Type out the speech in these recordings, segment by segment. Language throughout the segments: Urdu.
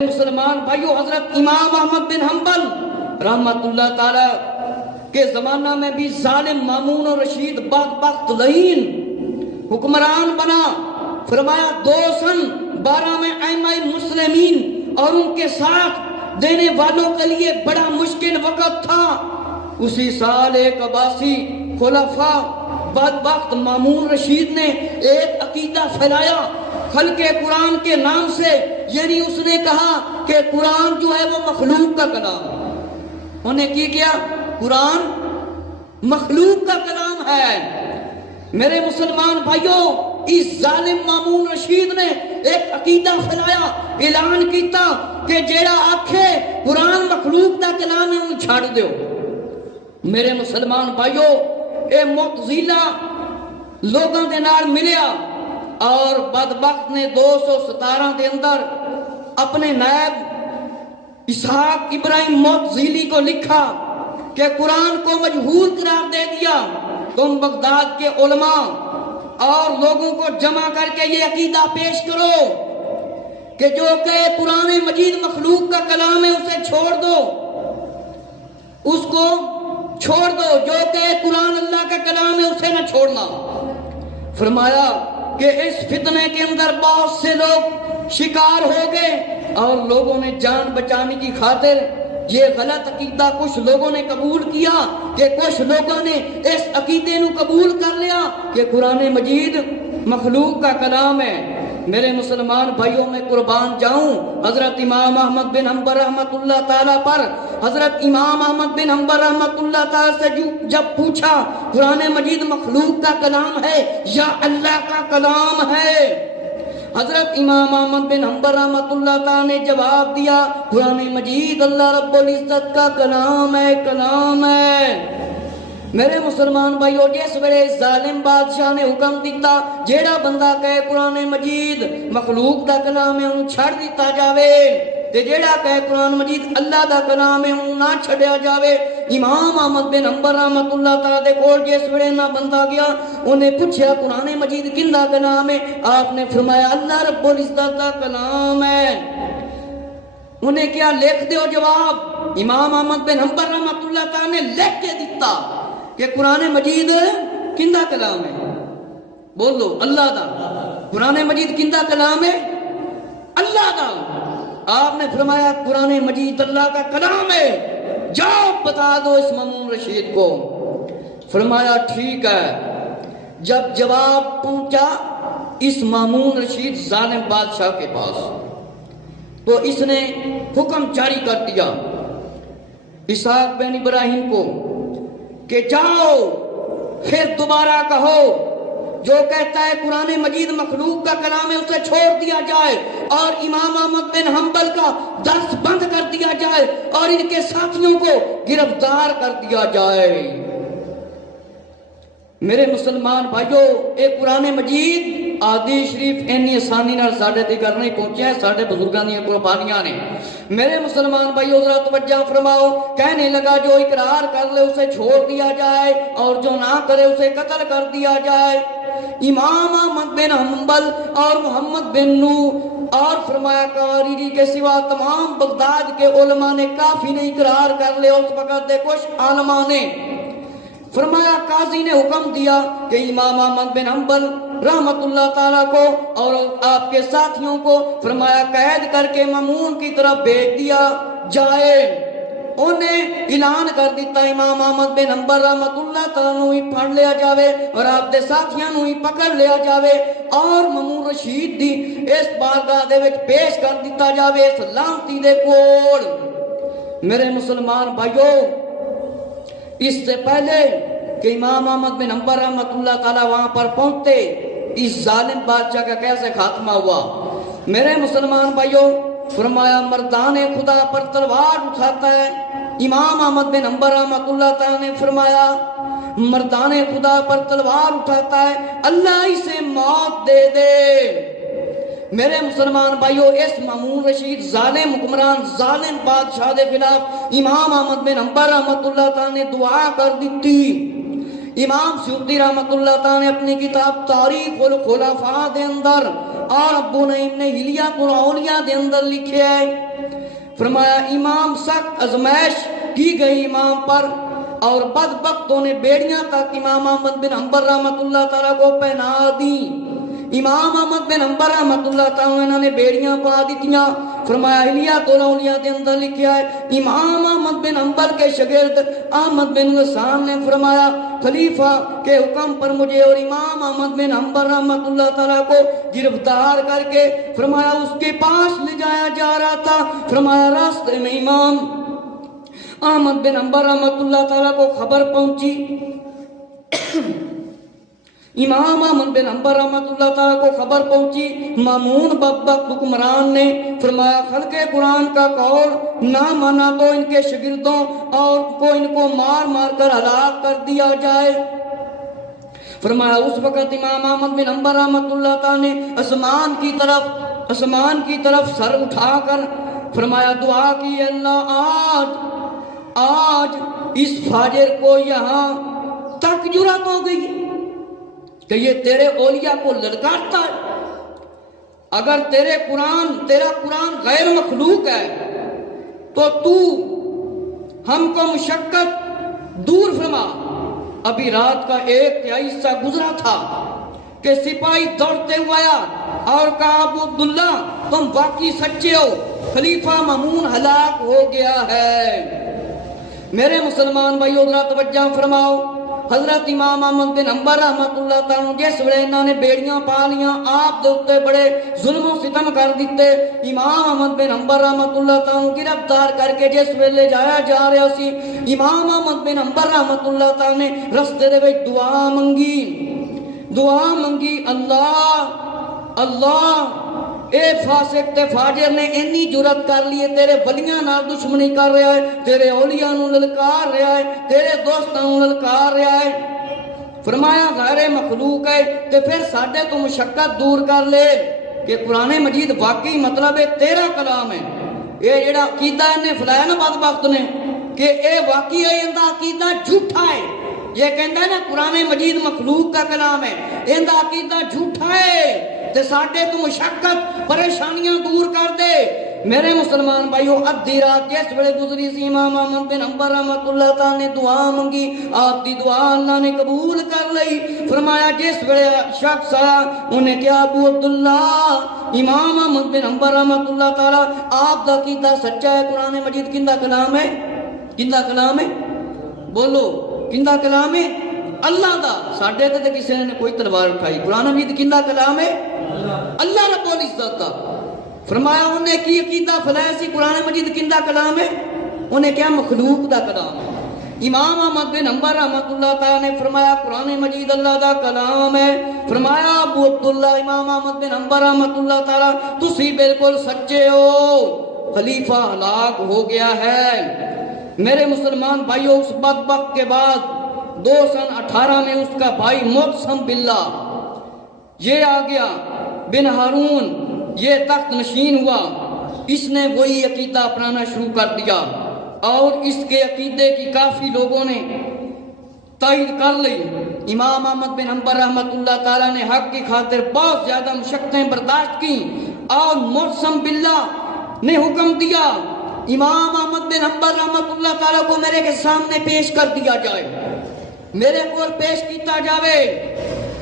مسلمان بھائیو، حضرت امام احمد بن حنبل رحمت اللہ تعالی کے زمانہ میں بھی ظالم مامون اور رشید بدبخت لعین حکمران بنا۔ فرمایا 212 میں ائمہ مسلمین اور ان کے ساتھ دینے والوں کے لیے بڑا مشکل وقت تھا۔ اسی سال ایک عباسی خلفاء بدبخت مامون رشید نے ایک عقیدہ پھیلایا خلق قرآن کے نام سے، یعنی اس نے کہا کہ قرآن جو ہے وہ مخلوق کا کلام ہے۔ انہیں کی کیا؟ قرآن مخلوق کا کلام ہے۔ میرے مسلمان بھائیوں، اس ظالم مامون رشید نے ایک عقیدہ پھیلایا، اعلان کیتا کہ جیڑا آکھے قرآن مخلوق کا کلام ہے انہوں چھاڑ دیو۔ میرے مسلمان بھائیوں، اے معتزلہ لوگاں دے نال ملیا اور بدبخت نے 217 دے اندر اپنے نائب اسحاق ابراہیم معتزلی کو لکھا کہ قرآن کو مجہول قرار دے دیا۔ تم بغداد کے علماء اور لوگوں کو جمع کر کے یہ عقیدہ پیش کرو کہ جو کہ قرآن مجید مخلوق کا کلام ہے اسے چھوڑ دو، اس کو چھوڑ دو، جو کہ قرآن اللہ کا کلام ہے اسے نہ چھوڑنا۔ فرمایا کہ اس فتنے کے اندر بہت سے لوگ شکار ہو گئے اور لوگوں نے جان بچانے کی خاطر یہ غلط عقیدہ کچھ لوگوں نے قبول کیا کہ کچھ لوگوں نے اس عقیدے نو قبول کر لیا کہ قرآن مجید مخلوق کا کلام ہے۔ میرے مسلمان بھائیوں، میں قربان جاؤں، حضرت امام احمد بن حنبل رحمت اللہ تعالیٰ پر، حضرت امام احمد بن حنبل رحمت اللہ تعالیٰ سے جب پوچھا قرآن مجید مخلوق کا کلام ہے یا اللہ کا کلام ہے، حضرت امام احمد بن حنبل رحمت اللہ تعالیٰ نے جواب دیا قرآن مجید اللہ رب العزت کا کلام ہے، کلام ہے۔ میرے مسلمان بھائیو، جس ویلے ظالم بادشاہ نے حکم دیتا جیڑا بندہ کہے قرآن مجید مخلوق دا کلام ہے انہوں چھڑ دیتا جاوے، تے جیڑا کہے قرآن مجید اللہ دا کلام ہے انہوں نہ چھڑیا جاوے، امام احمد بن حنبل رحمت اللہ تعالیٰ دے کول جس ویلے نہ بندہ گیا انہیں پوچھا قرآن مجید کندہ کلام ہے؟ آپ نے فرمایا اللہ رب العزت دا کلام ہے۔ انہیں کیا لکھ دیو جواب؟ امام احمد بن حنبل رحمت اللہ تعالیٰ نے لکھ کے دیتا کہ قرآن مجید کندہ کلام ہے؟ بولو اللہ دا۔ قرآن مجید کندہ کلام ہے؟ اللہ دا۔ آپ نے فرمایا قرآن مجید اللہ کا کلام ہے، جاؤ بتا دو اس مامون رشید کو۔ فرمایا ٹھیک ہے۔ جب جواب پہنچا اس مامون رشید ظالم بادشاہ کے پاس تو اس نے حکم جاری کر دیا اسحاق بن ابراہیم کو کہ جاؤ پھر دوبارہ کہو جو کہتا ہے قرآن مجید مخلوق کا کلام ہے اسے چھوڑ دیا جائے اور امام احمد بن حنبل کا درس بند کر دیا جائے اور ان کے ساتھیوں کو گرفتار کر دیا جائے۔ میرے مسلمان بھائیو، ایک قرآن مجید آدھی شریف اینی آسانی نال ساڈے تیکر نہیں پہنچیا ہے، ساڈے بزرگاں دی قربانیاں نے۔ میرے مسلمان بھائیو ذرا توجہ فرماؤ، کہنے لگا جو اقرار کر لے اسے چھوڑ دیا جائے اور جو نہ کرے اسے قتل کر دیا جائے۔ امام احمد بن حنبل اور محمد بن نو اور فرمایا قواریری کے سوا تمام بغداد کے علماء نے کافی نہیں اقرار کر لے، اس وقت دے کچھ علماء نے۔ فرمایا قاضی نے حکم دیا کہ امام احمد بن حنبل رحمت اللہ تعالیٰ کو اور آپ کے ساتھیوں کو فرمایا قید کر کے مامون کی طرف بھیج دیا جائے۔ انہیں اعلان کر دیتا امام احمد بن حنبل رحمت اللہ تعالیٰ نو ہی پھڑ لیا جاوے اور آپ دے ساتھیاں نو ہی پکڑ لیا جاوے اور مامون رشید دی اس بارگاہ دے وچ پیش کر دیتا جاوے اس لعنتی دے کول۔ میرے مسلمان بھائیو، اس سے پہلے کہ امام احمد بن حنبل رحمت اللہ تعالیٰ وہاں پر پہنچتے اس ظالم بادشاہ کا کیسے خاتمہ ہوا؟ میرے مسلمان بھائیوں، فرمایا مردان خدا پر تلوار اٹھاتا ہے۔ امام احمد بن حنبل رحمت اللہ تعالیٰ نے فرمایا مردان خدا پر تلوار اٹھاتا ہے اللہ اسے موت دے دے۔ میرے مسلمان بھائیو، اس مامون رشید ظالم حکمران ظالم بادشاہ دے خلاف امام احمد بن حنبل رحمت اللہ تعالیٰ نے دعا کر دیتی۔ امام سیوطی رحمت اللہ تعالی نے اپنی کتاب تاریخ الخلفاء دے اندر اور ابو نعیم نے حلیۃ الاولیاء دے اندر لکھے ہے، فرمایا امام سخت ازمائش کی گئی امام پر اور بدبختوں نے بیڑیاں تک امام احمد بن حنبل رحمت اللہ تعالیٰ کو پہنا دی۔ امام احمد بن حنبل رحمت اللہ تعالیٰ انہوں نے بیڑیاں پا دیتیاں۔ فرمایا حلیۃ الاولیاء دے اندر لکھیا ہے، امام احمد بن حنبل کے شاگرد احمد بن حسان نے فرمایا خلیفہ کے حکم پر مجھے اور امام احمد بن حنبل رحمت اللہ تعالیٰ کو گرفتار کر کے فرمایا اس کے پاس لے جایا جا رہا تھا۔ فرمایا راستے میں امام احمد بن حنبل رحمت اللہ تعالیٰ کو خبر پہنچی، امام احمد بن حنبل رحمت اللہ تعالیٰ کو خبر پہنچی مامون بدبخت حکمران نے فرمایا خلق قرآن کا قول نہ مانا تو ان کے شاگردوں اور ان کو مار مار کر ہلاک کر دیا جائے۔ فرمایا اس وقت امام احمد بن حنبل رحمت اللہ تعالیٰ نے آسمان کی طرف سر اٹھا کر فرمایا دعا کی، اللہ آج اس فاجر کو یہاں تک جرات ہو گئی کہ یہ تیرے اولیاء کو للکارتا ہے۔ اگر تیرا قرآن غیر مخلوق ہے تو ہم کو مشقت دور فرما۔ ابھی رات کا 1/3 حصہ گزرا تھا کہ سپاہی دوڑتے ہوئے آیا اور کہا ابو عبداللہ تم واقعی سچے ہو، خلیفہ مامون ہلاک ہو گیا ہے۔ میرے مسلمان بھائیو ذرا توجہ فرماؤ، حضرت امام احمد بن حنبل رحمت اللہ تعالیٰ جس ویلے انہوں نے بیڑیاں پا لیاں آپ دے اوتے بڑے ظلم و ستم کر دیتے۔ امام احمد بن حنبل رحمت اللہ تعالیٰ گرفتار کر کے جس ویلے جایا جا رہا سی، امام احمد بن حنبل رحمت اللہ تعالیٰ نے رستے دے وچ دعا منگی، اللہ اے فاسق تے فاجر نے انی جرت کر لیے تیرے ولیاں نال دشمنی کر رہا ہے، تیرے اولیاء نو للکار رہا ہے، تیرے دوستاں نو للکار رہا ہے۔ فرمایا غیر مخلوق ہے تے پھر ساڈے تو مشقت دور کر لے کہ قرآن مجید واقعی مطلب ہے تیرا کلام ہے۔ یہ جڑا عقیدہ نے فلایا نا بدبخت نے کہ اے واقعی ہے، اندا عقیدہ جھوٹا ہے۔ یہ کہندا ہے نا قرآن مجید مخلوق کا کلام ہے، اندا عقیدہ جھوٹا ہے تے ساڈے تو مشقت پریشانیاں دور کر دے۔ میرے مسلمان بھائیو ادھی رات جس ویلے گزری سی امام احمد بن حنبل رحمت اللہ تعالی نے دعا منگی، آپ دی دعا اللہ نے قبول کر لئی۔ فرمایا جس ویلے شخص آیا انہیں کہا ابو عبداللہ امام احمد بن حنبل رحمت اللہ تعالی آپ دا عقیدہ سچا ہے، قرآن مجید کیندا کلام ہے؟ کیندا کلام ہے؟ بولو کیندا کلام ہے؟ اللہ دا۔ ساڈے تے کسی نے کوئی تلوار اٹھائی، قرآن مجید کیندا کلام ہے؟ اللہ رب العزت دا۔ فرمایا انہیں کی عقیدہ فلایا سی قرآن مجید کیندا کلام ہے؟ انہیں کیا مخلوق دا کلام ہے۔ امام احمد بن حنبل رحمت اللہ تعالی نے فرمایا قرآن مجید اللہ دا کلام ہے۔ فرمایا ابو عبداللہ امام احمد بن حنبل رحمت اللہ تعالی تسی بالکل سچے ہو، خلیفہ ہلاک ہو گیا ہے۔ میرے مسلمان بھائیو اس بدبخت کے بعد 2018 میں اس کا بھائی معتصم باللہ یہ آ گیا، بن ہارون یہ تخت نشین ہوا، اس نے وہی عقیدہ اپنانا شروع کر دیا اور اس کے عقیدے کی کافی لوگوں نے تائید کر لی۔ امام احمد بن حنبل رحمت اللہ تعالیٰ نے حق کی خاطر بہت زیادہ مشقتیں برداشت کی اور معتصم باللہ نے حکم دیا امام احمد بن حنبل رحمت اللہ تعالیٰ کو میرے کے سامنے پیش کر دیا جائے، میرے کو پیش کیتا جاوے۔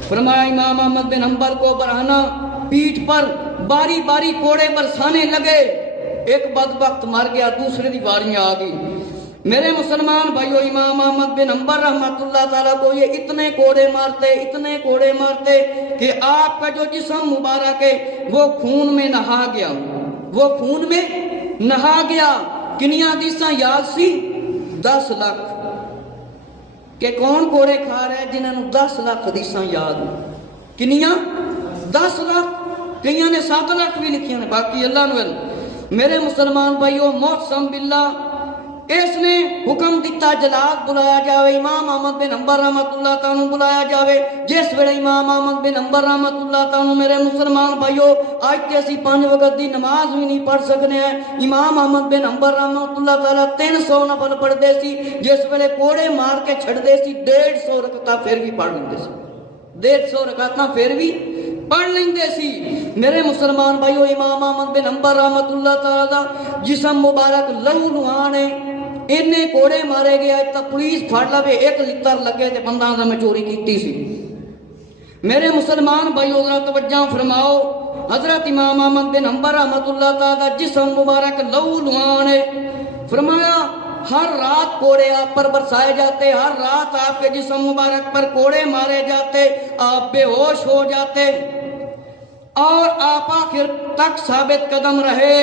فرمایا امام احمد بن حنبل کو برہنہ پیٹھ پر باری باری کوڑے برسانے لگے، ایک بدبخت مر گیا، دوسرے دی باریاں آ گئی۔ میرے مسلمان بھائیو امام احمد بن حنبل رحمت اللہ تعالیٰ کو یہ اتنے کوڑے مارتے کہ آپ کا جو جسم مبارک ہے وہ خون میں نہا گیا۔ کنیاں دیساں یاد سی 10 لاکھ کہ کون کوڑے کھا رہے جنہوں 10 لاکھ حدیثاں یاد، کنیاں 10 لاکھ، کئیاں نے 7 لاکھ بھی لکھیاں نے، باقی اللہ نو علم۔ میرے مسلمان بھائیو معتصم باللہ اس نے حکم دیتا جلاد بلایا جاوے، امام احمد بن حنبل رحمت اللہ تعالیٰ بلایا جاوے۔ جس ویلے امام احمد بن حنبل رحمت اللہ تعالیٰ میرے مسلمان بھائیو آج تے اسی 5 وقت دی نماز بھی نہیں پڑھ سکنے ہیں، امام احمد بن حنبل رحمت اللہ تعالیٰ 300 نفل پڑھ دے سی، جس ویلے کوڑے مار کے چھڑ دے سی 150 رکعتاں پھر بھی پڑھ لیندے سی، 150 رکعتاں پھر بھی پڑھ لیندے سی۔ میرے مسلمان بھائیو امام احمد بن حنبل رحمت اللہ تعالیٰ دا جسم مبارک لہو لہان ہے، انہیں کوڑے مارے گیا تا پولیس پھڑ لوے 1 لیٹر لگے تے بندہ دا میں چوری کیتی سی۔ میرے مسلمان بھائیو ذرا توجہ فرماؤ، حضرت امام احمد بن حنبل رحمت اللہ تعالیٰ جسم مبارک لہو لہان ہے، فرمایا ہر رات کوڑے آپ پر برسائے جاتے، ہر رات آپ کے جسم مبارک پر کوڑے مارے جاتے، آپ بے ہوش ہو جاتے اور آپ آخر تک ثابت قدم رہے۔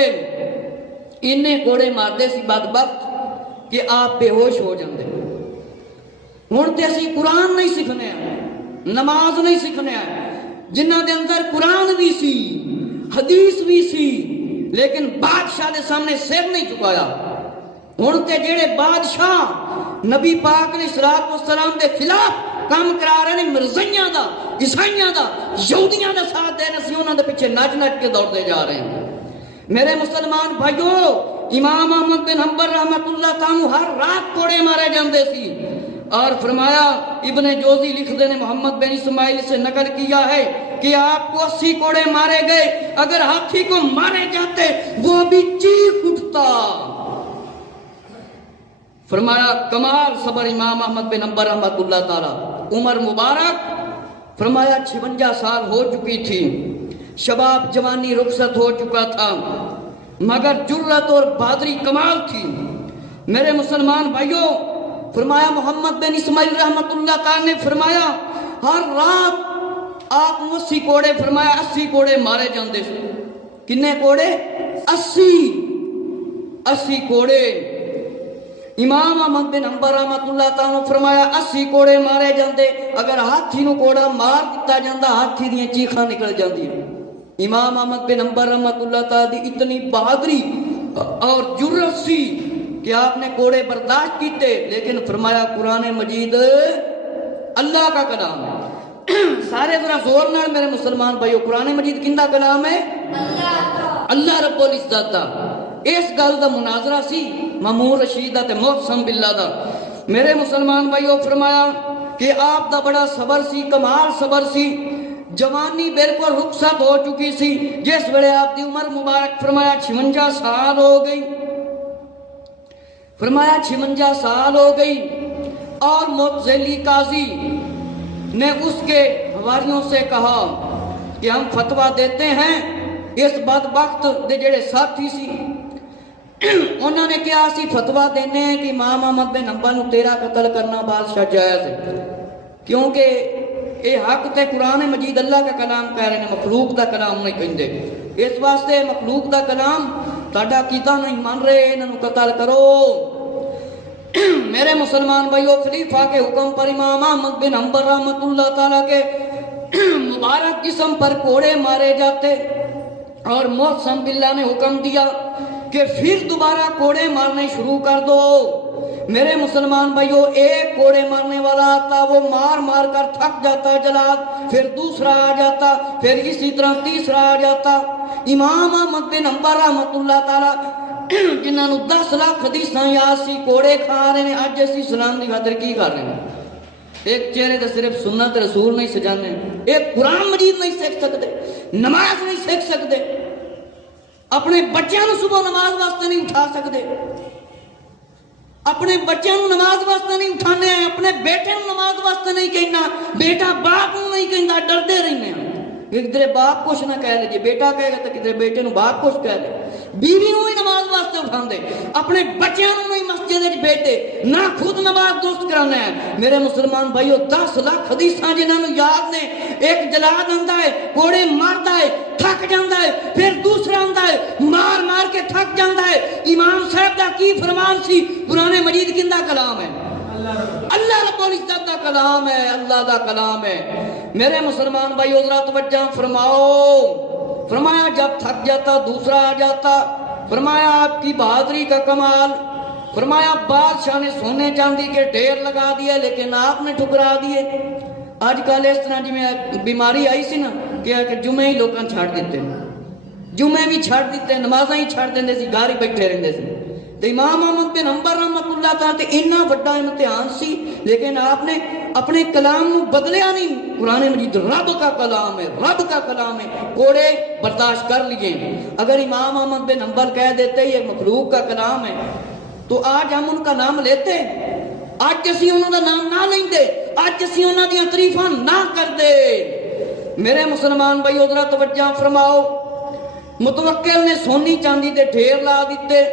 انہیں کوڑے ماردے سی بدبخت کہ آپ بے ہوش ہو جاندے۔ ہن تے اسی قرآن نہیں سکھنے ہیں، نماز نہیں سکھنے ہیں، جنہ دے اندر قرآن بھی سی حدیث بھی سی، لیکن بادشاہ دے سامنے سر نہیں چکایا۔ ہن تے جڑے بادشاہ نبی پاک علیہ الصلوۃ والسلام دے خلاف کام کرا رہے ہیں، مرزائیاں دا، عیسائیاں دا، یہودیاں دا ساتھ دے رہے، انہاں دے پیچھے نچ نچ کے دوڑتے جا رہے ہیں۔ میرے مسلمان بھائیو امام احمد بن حنبل رحمت اللہ تعالیٰ ہر رات کوڑے مارے جاندے سی، اور فرمایا ابن جوزی لکھ دے نے محمد بن اسماعیل سے نقل کیا ہے کہ آپ کو 80 کوڑے مارے گئے، اگر ہاتھی کو مارے جاتے وہ بھی چیخ اٹھتا۔ فرمایا کمال صبر امام احمد بن حنبل رحمت اللہ تعالیٰ، عمر مبارک فرمایا 56 سال ہو چکی تھی، شباب جوانی رخصت ہو چکا تھا، مگر جرت اور بہادری کمال تھی۔ میرے مسلمان بھائیوں فرمایا محمد بن اسماعیل رحمت اللہ تعالیٰ نے فرمایا ہر رات آپ 80 کوڑے، فرمایا 80 کوڑے مارے جاندے سے۔ کنے کوڑے؟ 80 کوڑے۔ امام احمد بن حنبل رحمت اللہ تعالیٰ نے فرمایا 80 کوڑے مارے جاندے، اگر ہاتھی نو کوڑا مار دیتا جاندہ ہاتھی دیاں چیخاں نکل جاندی۔ امام احمد بن حنبل رحمت اللہ تعالیٰ دی اتنی بہادری اور جرت سی کہ آپ نے کوڑے برداشت کیتے، لیکن فرمایا قرآن مجید اللہ کا کلام ہے۔ سارے ذرا زور نال میرے مسلمان بھائیو، قرآن مجید کندہ کلام ہے؟ اللہ رب العزت دا۔ اس گل دا مناظرہ سی مامون رشید تے محسن باللہ دا۔ میرے مسلمان بھائیو فرمایا کہ آپ دا بڑا صبر سی، کمال صبر سی، جوانی بالکل رخصت ہو چکی سی، جس ویلے آپ دی عمر مبارک فرمایا 56 سال ہو گئی، فرمایا 56 سال ہو گئی، اور معتزلی قاضی نے اس کے حواریوں سے کہا کہ ہم فتویٰ دیتے ہیں اس بدبخت دے جڑے ساتھی سی، انہوں نے کیا سی فتویٰ دینے ہیں کہ امام احمد بن حنبل نو تیرا قتل کرنا بادشاہ جائز ہے، کیونکہ اے حق تے قرآن مجید اللہ کا کلام کہہ رہے ہیں، مخلوق دا کلام نہیں کہندے، اس واسطے مخلوق دا کلام تہاڈا کیتا نہیں مان رہے، انہاں نو قتل کرو۔ میرے مسلمان بھائیو خلیفہ کے حکم پر امام احمد بن حنبل رحمت اللہ تعالیٰ کے مبارک جسم پر کوڑے مارے جاتے، اور محسن باللہ نے حکم دیا کہ پھر دوبارہ کوڑے مارنے شروع کر دو۔ میرے مسلمان بھائیو ایک کوڑے مارنے والا آتا، وہ مار مار کر تھک جاتا جلاد، پھر دوسرا آ جاتا، پھر اسی طرح تیسرا آ جاتا۔ امام احمد بن حنبل رحمت اللہ تعالیٰ جنہاں نو 10 لاکھ حدیثاں یاد سی، کوڑے کھا رہے ہیں، اج اسی اسلام دی خاطر کی کر رہے ہیں؟ ایک چہرے تے صرف سنت رسول نہیں سجانے، ایک قرآن مجید نہیں سیکھ سکتے، نماز نہیں سیکھ سکتے، اپنے بچیاں نو صبح نماز واسطے نہیں اٹھا سکتے، اپنے بچیاں نو نماز واسطے نہیں اٹھانے ہیں، اپنے بیٹے نو نماز واسطے نہیں کہنا، بیٹا باپ نو نہیں کہنا، ڈردے رہنے ہیں۔ کدھر باپ کچھ نہ کہہ لے، جی بیٹا کہے گا تو کدھر بیٹے نو باپ کچھ کہہ لے، بیوی نو ہی نماز واسطے اٹھان دے، اپنے بچیاں نو نہیں مسجد وچ بیٹے نہ خود نماز درست کرانا ہے۔ میرے مسلمان بھائیو 10 لاکھ حدیثاں جنہاں نو یاد نے، ایک جلاد آندا ہے کوڑے ماردا ہے تھک جاندا ہے، پھر دوسرا آندا ہے مار مار کے تھک جاندا ہے۔ امام صاحب دا کی فرمان سی؟ قرآن مجید کیندا کلام ہے؟ اللہ رب العزت دا کلام ہے، اللہ دا کلام ہے۔ میرے مسلمان بھائیو ذرا توجہ فرماؤ، فرمایا جب تھک جاتا دوسرا آ جاتا، فرمایا آپ کی بہادری کا کمال، فرمایا بادشاہ نے سونے چاندی کے ڈھیر لگا دیے لیکن آپ نے ٹھکرا دیے۔ آج کل اس طرح جی میں بیماری آئی سی نا کہ جمعے ہی لوگاں چھاڑ دیتے ہیں، جمعے بھی چھاڑ دیتے ہیں، نمازاں ہی چھاڑ دیندے سی، گھر ہی بیٹھے رہندے سی۔ تو امام احمد بن حنبل رحمۃ اللہ تعالیٰ تے اتنا بڑا امتحان سی لیکن آپ نے اپنے کلام نو بدلیا نہیں۔ قرآن مجید رب کا کلام ہے، رب کا کلام ہے، کوڑے برداشت کر لیے۔ اگر امام احمد بن حنبل کہہ دیتے یہ مخلوق کا کلام ہے تو آج ہم ان کا نام لیتے، آج اسی انہوں کا نام نہ لیندے، آج اسی انہوں دی تعریفاں نہ کر دے۔ میرے مسلمان بھائی ذرا توجہ فرماؤ، متوکل نے سونی چاندی دے ڈھیر لا دیتے،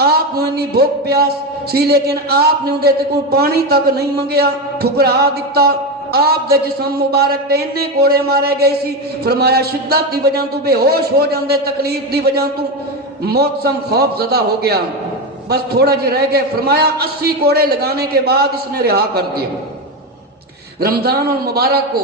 آپ کو اتنی بھوک پیاس سی لیکن آپ نے اندر تے کوئی پانی تک نہیں منگیا، ٹھکرا دیتا۔ آپ دے جسم مبارک تے اتنے کوڑے مارے گئے سی، فرمایا شدت دی وجہ تو بے ہوش ہو جاندے، تکلیف دی وجہ تو موسم خوف زدہ ہو گیا، بس تھوڑا جی رہ گئے۔ فرمایا 80 کوڑے لگانے کے بعد اس نے رہا کر دیا۔ رمضان المبارک کو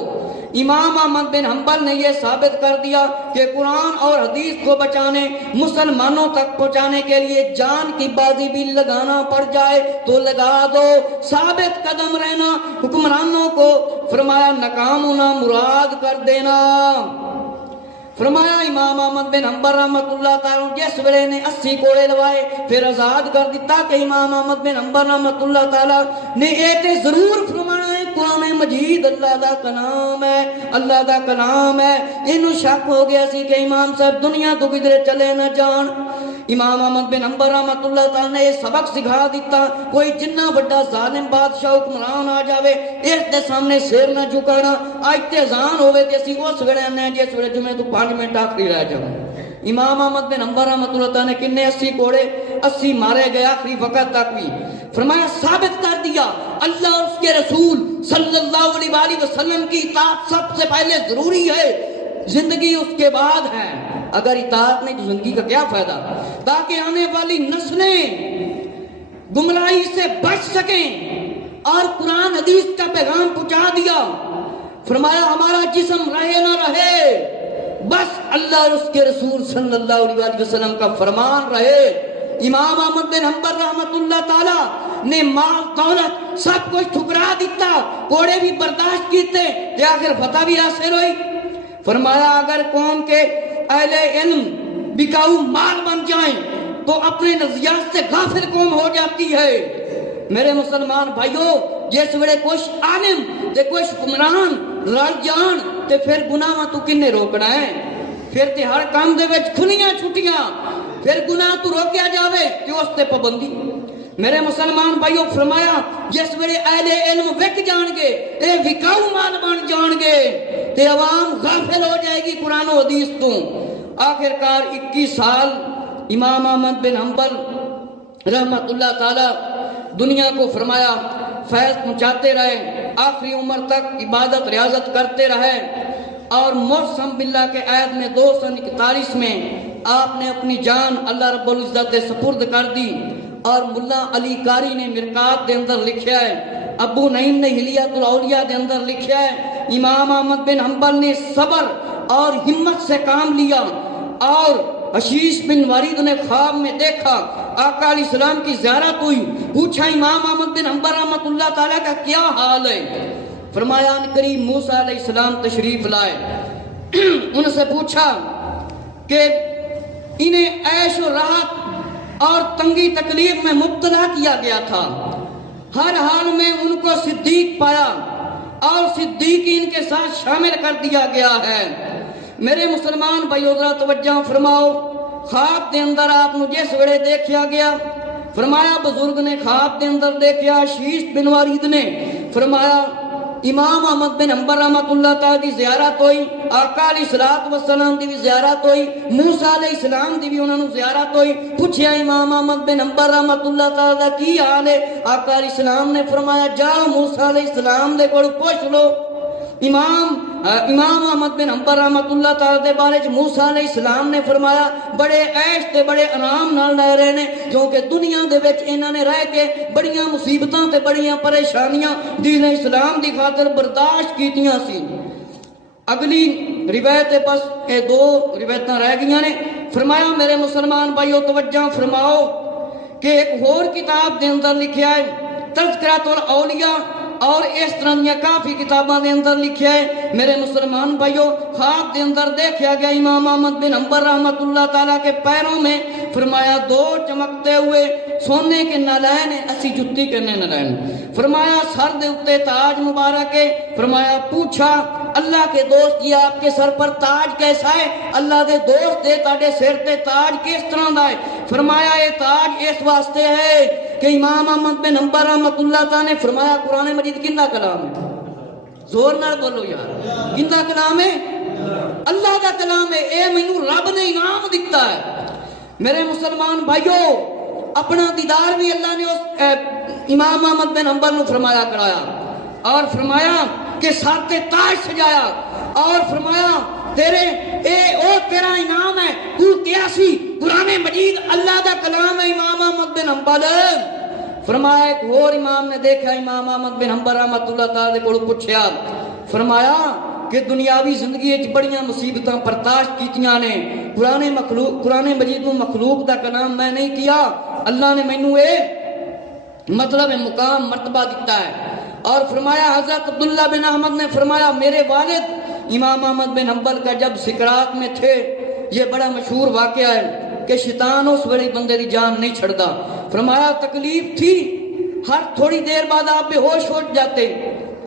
امام احمد بن حنبل نے یہ ثابت کر دیا کہ قرآن اور حدیث کو بچانے، مسلمانوں تک پہنچانے کے لیے جان کی بازی بھی لگانا پڑ جائے تو لگا دو، ثابت قدم رہنا، حکمرانوں کو فرمایا ناکام ہونا مراد کر دینا۔ فرمایا امام احمد بن حنبل رحمۃ اللہ تعالیٰ جس ویلے نے 80 کوڑے لوائے پھر آزاد کر دیتا کہ امام احمد بن حنبل رحمۃ اللہ تعالیٰ نے ایک ضرور فرمایا ہے قرآن مجید اللہ دا کلام ہے، اللہ دا کلام ہے۔ انہوں شک ہو گیا سی کہ امام صاحب دنیا تو کدھر چلے نہ جان۔ امام احمد بن حنبل رحمۃ اللہ تعالیٰ نے یہ سبق سکھا دیتا، کوئی جنہ بڑا ظالم بادشاہ حکمران آ جاوے اس دے سامنے سر نہ جھکانا۔ آج تے اذان ہوئے تے اسی اس ویلے آنے جس ویلے جمعے تو 5 منٹ آخری رہ جاؤ۔ امام احمد بن حنبل رحمۃ اللہ تعالیٰ نے کنے 80 کوڑے 80 مارے گئے آخری وقت تک بھی۔ فرمایا ثابت کر دیا اللہ اور اس کے رسول صلی اللہ علیہ وآلہ وسلم کی اطاعت سب سے پہلے ضروری ہے، زندگی اس کے بعد ہے۔ اگر اطاعت نہیں تو زندگی کا کیا فائدہ، تاکہ آنے والی نسلیں گمراہی سے بچ سکیں۔ اور قرآن حدیث کا پیغام پہنچا دیا۔ فرمایا ہمارا جسم رہے نہ رہے، بس اللہ اور اس کے رسول صلی اللہ علیہ وسلم کا فرمان رہے۔ امام احمد بن حنبل رحمۃ اللہ تعالی نے مال دولت سب کچھ ٹھکرا دیتا، کوڑے بھی برداشت کیتے کہ آخر فتح بھی حاصل ہوئی۔ فرمایا اگر قوم کے اہل علم بکاؤ مال بن جائیں تو اپنے نظریات سے غافل قوم ہو جاتی ہے۔ میرے مسلمان بھائیوں، جس ویلے کچھ عالم تے کچھ حکمران رل جان تے پھر گناہ تو کنے روکنا ہے؟ پھر تے ہر کام دے وچ کھلیاں چھٹیاں، پھر گناہ تو روکیا جاوے کہ اس تے پابندی۔ میرے مسلمان بھائیوں، فرمایا جس ویلے اہل علم وک جان گے، اے وکاؤ مال بن جان گے تے عوام غافل ہو جائے گی قرآن و حدیث تو۔ آخرکار 21 سال امام احمد بن حنبل رحمت اللہ تعالی دنیا کو فرمایا فیض پہنچاتے رہے، آخری عمر تک عبادت ریاضت کرتے رہے۔ اور موسم باللہ کے عہد میں 241 میں آپ نے اپنی جان اللہ رب العزت دے سپرد کر دی۔ اور ملا علی قاری نے مرقات دے اندر لکھیا ہے، ابو نعیم نے حلیۃ الاولیاء دے اندر لکھیا ہے، امام احمد بن حنبل نے صبر اور ہمت سے کام لیا۔ اور حشیش بن ورید نے خواب میں دیکھا آقا علیہ السلام کی زیارت ہوئی، پوچھا امام احمد بن حنبل رحمۃ اللہ تعالیٰ کا کیا حال ہے؟ فرمایا ان قریب موسیٰ علیہ السلام تشریف لائے، ان سے پوچھا کہ انہیں عیش و راحت اور تنگی تکلیف میں مبتلا کیا گیا تھا، ہر حال میں ان کو صدیق پایا اور صدیقین کے ساتھ شامل کر دیا گیا ہے۔ میرے مسلمان بھائیو ذرا توجہ فرماؤ، خواب دے اندر آپ نے جس ویلے دیکھا گیا، فرمایا بزرگ نے خواب دے اندر دیکھا، شیش بن ورید نے فرمایا امام احمد بن حنبل رحمۃ اللہ تعالیٰ کی زیارت ہوئی، آقا علیہ السلام دی بھی زیارت ہوئی، موسیٰ علیہ السلام دی بھی انہوں نے زیارت ہوئی۔ پوچھیا امام احمد بن حنبل رحمۃ اللہ تعالیٰ کی حال ہے؟ آقا علیہ السلام نے فرمایا جاؤ موسیٰ علیہ السلام دے کول پوچھ لو۔ امام احمد بن حنبل رحمۃ اللہ تعالیٰ دے بارے موسیٰ علیہ السلام نے فرمایا بڑے عیش تے بڑے آرام نال رہ رہے نے، کیونکہ دنیا دے وچ انہاں نے رہ کے بڑیاں مصیبتاں تے بڑیاں پریشانیاں دین اسلام دی خاطر برداشت کیتیاں سی۔ اگلی روایت بس یہ 2 روایتاں رہ گئیاں نے۔ فرمایا میرے مسلمان بھائیو توجہ فرماؤ کہ ایک اور کتاب دے اندر لکھیا ہے تذکرۃ الاولیاء، اور اس طرح دیا کافی کتاباں دے اندر لکھیا ہے میرے مسلمان بھائیو، خواب دے اندر دیکھا گیا امام احمد بن حنبل رحمت اللہ تعالیٰ کے پیروں میں فرمایا دو چمکتے ہوئے سونے کے نالین ہیں، اسی جتی کے نالین، فرمایا سر دے اتے تاج مبارک ہے، فرمایا پوچھا اللہ کے دوست یہ آپ کے سر پر تاج کیسا ہے؟ اللہ دے دوست دے تاڑے سر تے تاج کس طرح دا ہے؟ فرمایا یہ تاج اس واسطے ہے کہ امام احمد بن حنبل رحمت اللہ تعالیٰ نے فرمایا قرآن مجید کندہ کلام ہے؟ زور نال بولو یار، کندہ کلام ہے؟ اللہ کا کلام ہے، اے مینوں رب نے انعام دیتا ہے۔ میرے مسلمان بھائیو، اپنا دیدار بھی اللہ نے اس امام احمد بن حنبل نے فرمایا کرایا، اور فرمایا کہ سر تے تاج سجایا، اور فرمایا تیرے تیرا انعام ہے، تو کیا سی؟ قرآن مجید اللہ دا کلام ہے امام احمد بن حنبل۔ فرمایا ایک اور امام نے دیکھا امام احمد بن حنبل رحمت اللہ تعالی کو پوچھا، فرمایا کہ دنیاوی زندگی وچ بڑیاں مصیبتاں برداشت کیتیاں نے، قرآن مجید میں مخلوق دا کلام میں نہیں کیا، اللہ نے مینوں اے مطلب مقام مرتبہ دیتا ہے۔ اور فرمایا حضرت عبداللہ بن احمد نے فرمایا میرے والد امام احمد بن حنبل کا جب سکرات میں تھے، یہ بڑا مشہور واقعہ ہے کہ شیطان اس بڑے بندے دی جان نہیں چھڑتا، فرمایا تکلیف تھی، ہر تھوڑی دیر بعد آپ بے ہوش ہو جاتے،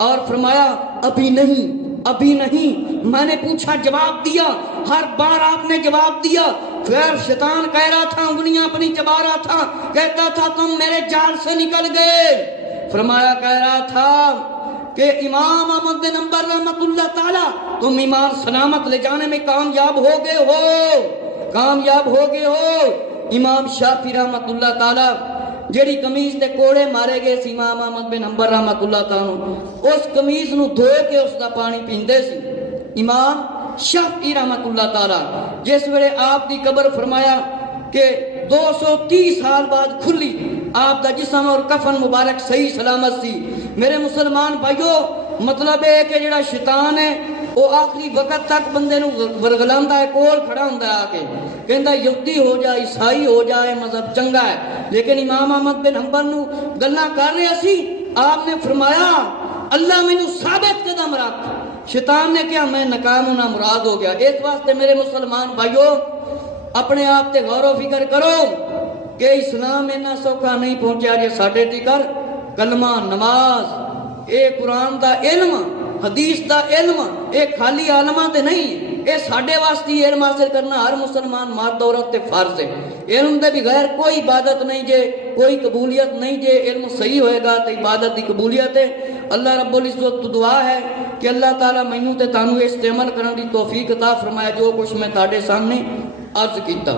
اور فرمایا ابھی نہیں ابھی نہیں، میں نے پوچھا جواب دیا، ہر بار آپ نے جواب دیا، پھر شیطان کہہ رہا تھا انگلیاں اپنی چبا رہا تھا، کہتا تھا تم میرے جال سے نکل گئے، فرمایا کہہ رہا تھا کہ امام احمد بن حنبل رحمت اللہ تعالی تم ایمان سلامت لے جانے میں کامیاب ہو گئے ہو، کامیاب ہو گئے ہو۔ امام شافعی رحمت اللہ تعالی جیڑی قمیض دے کوڑے مارے گئے سی امام احمد بن حنبل رحمت اللہ تعالی اس قمیض نو دھو کے اس دا پانی پیندے سی امام شافعی رحمت اللہ تعالی، جس ویلے آپ دی قبر فرمایا کہ 230 سال بعد کھلی، آپ دا جسم اور کفن مبارک صحیح سلامت سی۔ میرے مسلمان بھائیو، مطلب ہے کہ جڑا شیطان ہے وہ آخری وقت تک بندے نو ورگلاندا ہے، کول کھڑا ہوندا ہے آ کے کہندا یہودی ہو جا، عیسائی ہو جائے، مذہب چنگا ہے، لیکن امام احمد بن حنبل نو گلاں کر رہے سی، آپ نے فرمایا اللہ مینوں ثابت قدم رکھ، شیطان نے کہا میں ناکام ہونا مراد ہو گیا۔ اس واسطے میرے مسلمان بھائیو اپنے آپ تے غور و فکر کرو کہ اسلام اتنا سوکھا نہیں پہنچیا جے ساڈے تیکر کلمہ، نماز، اے قرآن دا علم، حدیث دا علم، اے خالی عالماں تے نہیں، اے ساڈے واسطے علم حاصل کرنا ہر مسلمان مرد عورت تے فرض ہے۔ علم دے بغیر کوئی عبادت نہیں جے، کوئی قبولیت نہیں جے، علم صحیح ہوئے گا تے عبادت دی قبولیت ہے۔ اللہ رب العزت تو دعا ہے کہ اللہ تعالیٰ مینوں تے تانوں اس عمل کرن دی توفیق عطا فرمائے جو کچھ میں تہاڈے سامنے عرض کیتا۔